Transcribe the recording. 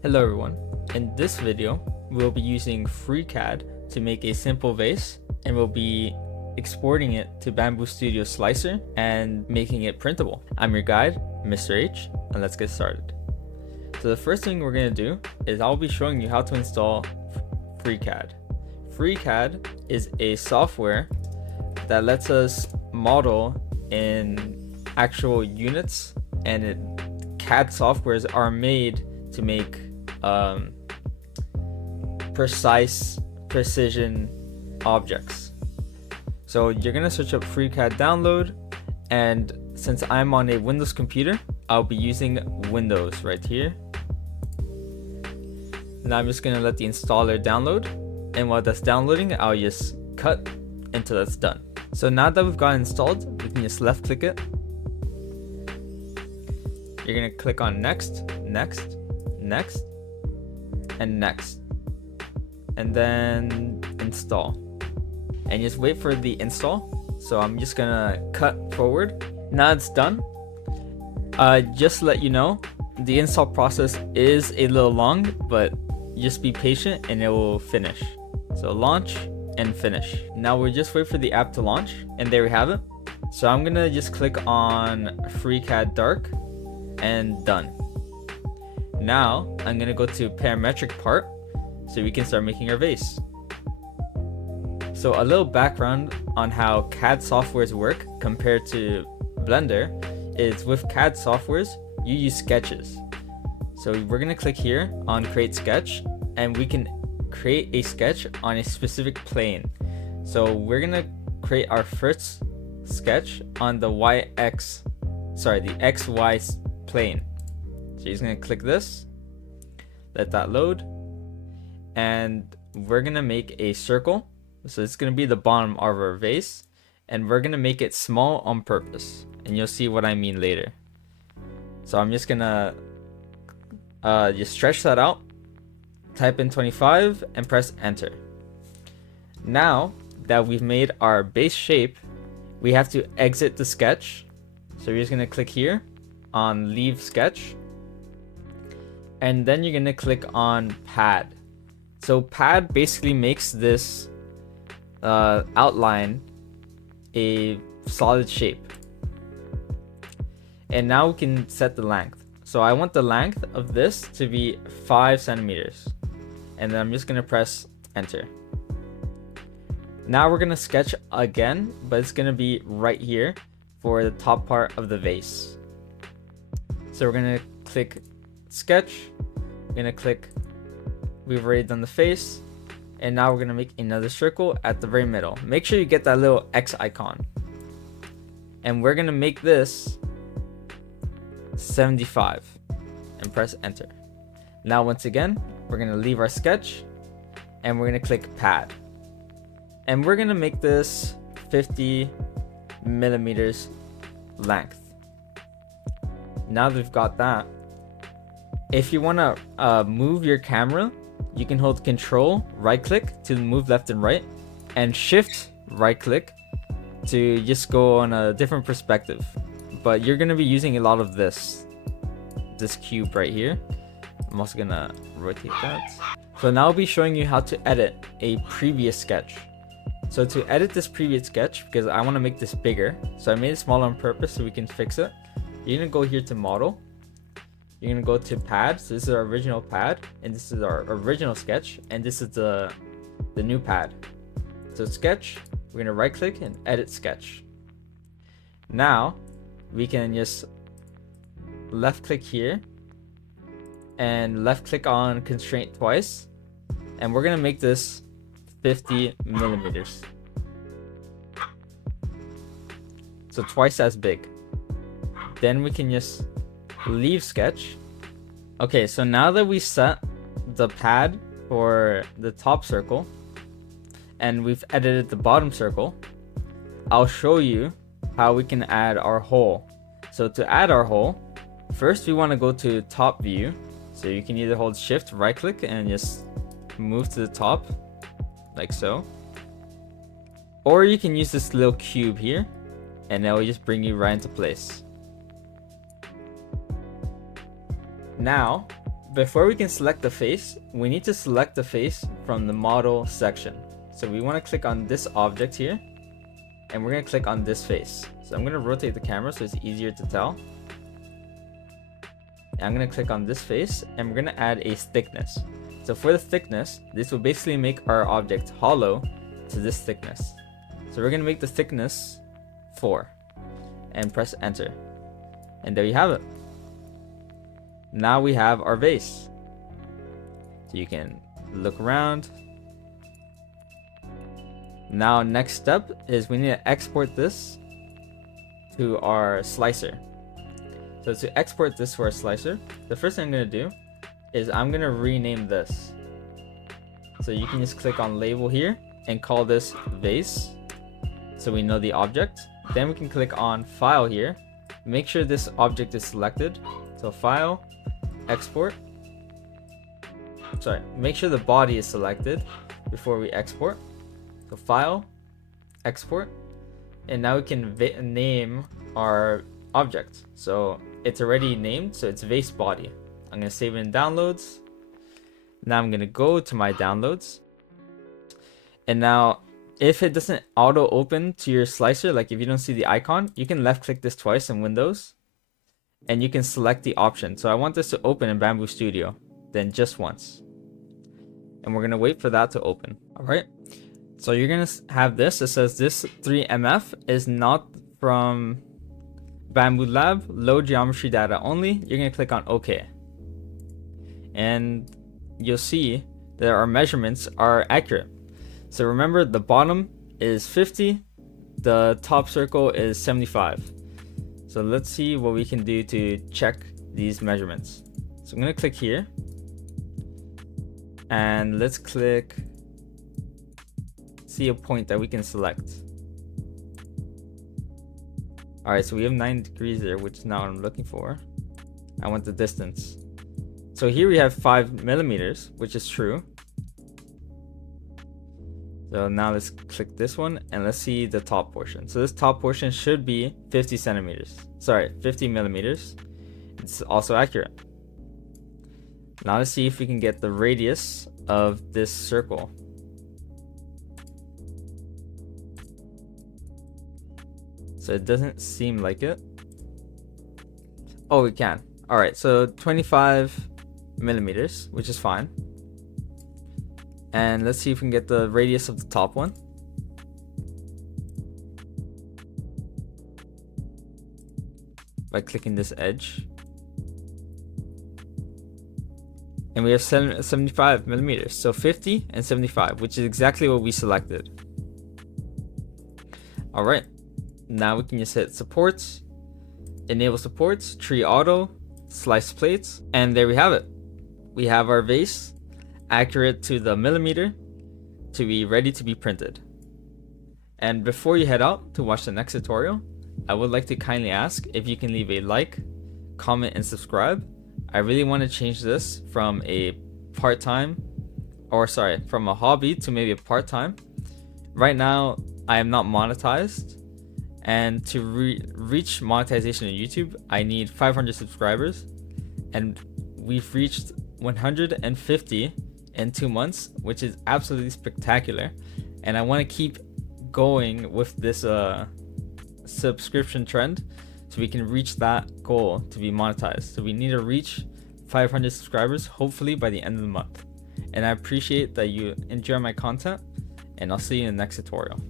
Hello everyone, in this video we'll be using FreeCAD to make a simple vase, and we'll be exporting it to Bambu Studio Slicer and making it printable. I'm your guide, Mr. H, and let's get started. So the first thing we're going to do is I'll be showing you how to install FreeCAD. FreeCAD is a software that lets us model in actual units, and CAD softwares are made to make precision objects. So you're gonna search up FreeCAD download, and since I'm on a Windows computer, I'll be using Windows right here. Now I'm just gonna let the installer download, and while that's downloading, I'll just cut until that's done. So now that we've got it installed, we can just left click it. You're gonna click on next, next, next, and next, and then install, and just wait for the install. So I'm just gonna cut forward. Now it's done. Just to let you know, the install process is a little long, but just be patient and it will finish. So launch and finish. Now we'll just wait for the app to launch, and there we have it. So I'm gonna just click on FreeCAD Dark and done. Now I'm gonna go to parametric part so we can start making our vase. So a little background on how CAD softwares work compared to Blender is with CAD softwares you use sketches. So we're gonna click here on create sketch, and we can create a sketch on a specific plane. So we're gonna create our first sketch on the XY plane. So you're just gonna click this, let that load, and we're gonna make a circle. So it's gonna be the bottom of our vase, and we're gonna make it small on purpose, and you'll see what I mean later. So I'm just gonna just stretch that out, type in 25 and press enter. Now that we've made our base shape, we have to exit the sketch. So you're just gonna click here on leave sketch, and then you're gonna click on pad. So pad basically makes this outline a solid shape. And now we can set the length. So I want the length of this to be 5 centimeters, and then I'm just gonna press enter. Now we're gonna sketch again, but it's gonna be right here for the top part of the vase. So we're gonna click sketch, we're gonna click, we've already done the face, and now we're gonna make another circle at the very middle. Make sure you get that little X icon, and we're gonna make this 75 and press enter. Now once again, we're gonna leave our sketch, and we're gonna click pad, and we're gonna make this 50 millimeters length. Now that we've got that, if you want to move your camera, you can hold Control right click to move left and right, and Shift right click to just go on a different perspective. But you're going to be using a lot of this cube right here. I'm also going to rotate that. So now I'll be showing you how to edit a previous sketch. So to edit this previous sketch, because I want to make this bigger, so I made it smaller on purpose so we can fix it. You're going to go here to model. You're going to go to pad. So this is our original pad, and this is our original sketch, and this is the new pad. So sketch, we're going to right click and edit sketch. Now we can just left click here and left click on constraint twice, and we're going to make this 50 millimeters. So twice as big. Then we can just leave sketch. Okay, so now that we set the pad for the top circle and we've edited the bottom circle, I'll show you how we can add our hole. So to add our hole, first we want to go to top view. So you can either hold shift right click and just move to the top like so, or you can use this little cube here, and that will just bring you right into place. Now before we can select the face, we need to select the face from the model section. So we want to click on this object here, and we're going to click on this face. So I'm going to rotate the camera so it's easier to tell. And I'm going to click on this face, and we're going to add a thickness. So for the thickness, this will basically make our object hollow to this thickness. So we're going to make the thickness 4 and press enter. And there you have it. Now we have our vase. So you can look around. Now next step is we need to export this to our slicer. So to export this to our slicer, the first thing I'm going to do is I'm going to rename this. So you can just click on label here and call this vase, so we know the object. Then we can click on file here. Make sure this object is selected. So file, export. Sorry, make sure the body is selected before we export. So file, export. And now we can name our object. So it's already named, so it's vase body. I'm going to save it in downloads. Now I'm going to go to my downloads. And now if it doesn't auto open to your slicer, like if you don't see the icon, you can left click this twice in Windows and you can select the option. So I want this to open in Bambu Studio, then just once. And we're going to wait for that to open. All right. So you're going to have this. It says this 3MF is not from Bambu Lab, low geometry data only. You're going to click on OK. And you'll see that our measurements are accurate. So remember, the bottom is 50, the top circle is 75. So let's see what we can do to check these measurements. So I'm going to click here. And let's click, see a point that we can select. Alright, so we have 9 degrees there, which is not what I'm looking for. I want the distance. So here we have 5 millimeters, which is true. So now let's click this one and let's see the top portion. So this top portion should be 50 centimeters. Sorry, 50 millimeters. It's also accurate. Now let's see if we can get the radius of this circle. So it doesn't seem like it. Oh, we can. All right, so 25 millimeters, which is fine. And let's see if we can get the radius of the top one. By clicking this edge. And we have 75 millimeters. So 50 and 75, which is exactly what we selected. All right. Now we can just hit supports, enable supports, tree auto, slice plates, and there we have it. We have our vase accurate to the millimeter to be ready to be printed. And before you head out to watch the next tutorial, I would like to kindly ask if you can leave a like, comment, and subscribe. I really want to change this from a from a hobby to maybe a part-time. Right now, I am not monetized. And to reach monetization on YouTube, I need 500 subscribers. And we've reached 150 in 2 months, which is absolutely spectacular. And I want to keep going with this subscription trend so we can reach that goal to be monetized. So we need to reach 500 subscribers, hopefully by the end of the month. And I appreciate that you enjoy my content, and I'll see you in the next tutorial.